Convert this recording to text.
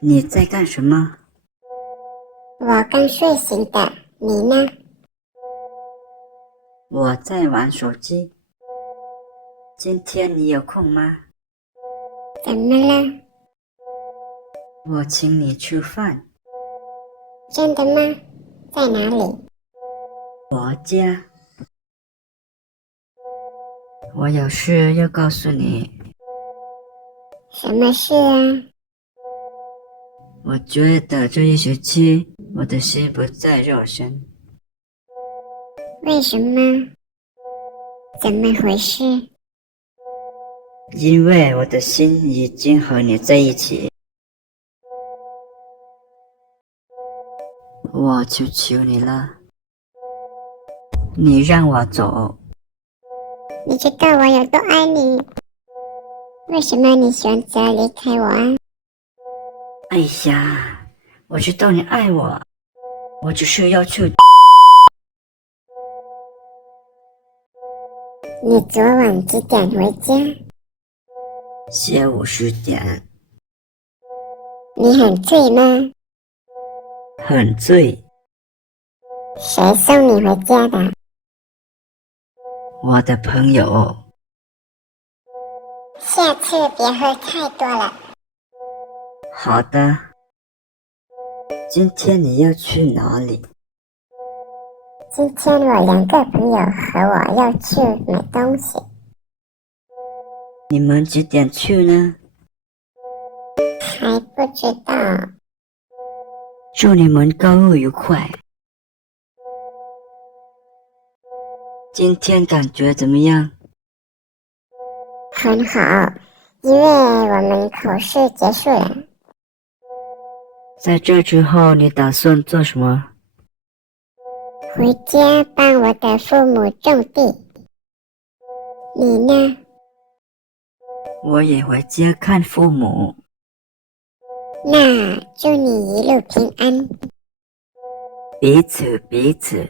你在干什么？我刚睡醒的，你呢？我在玩手机。今天你有空吗？怎么了？我请你吃饭。真的吗？在哪里？我家。我有事要告诉你。什么事啊？我觉得这一学期我的心不在肉身。为什么？怎么回事？因为我的心已经和你在一起。我求求你了，你让我走。你知道我有多爱你，为什么你选择离开我啊？哎呀，我知道你爱我，我只是要去。你昨晚几点回家？下午10点。你很醉吗？很醉。谁送你回家的？我的朋友。下次别喝太多了。好的。今天你要去哪里？今天我2个朋友和我要去买东西，你们几点去呢？还不知道。祝你们购物愉快。今天感觉怎么样？很好，因为我们考试结束了。在这之后你打算做什么？回家帮我的父母种地。你呢？我也回家看父母。那祝你一路平安。彼此彼此。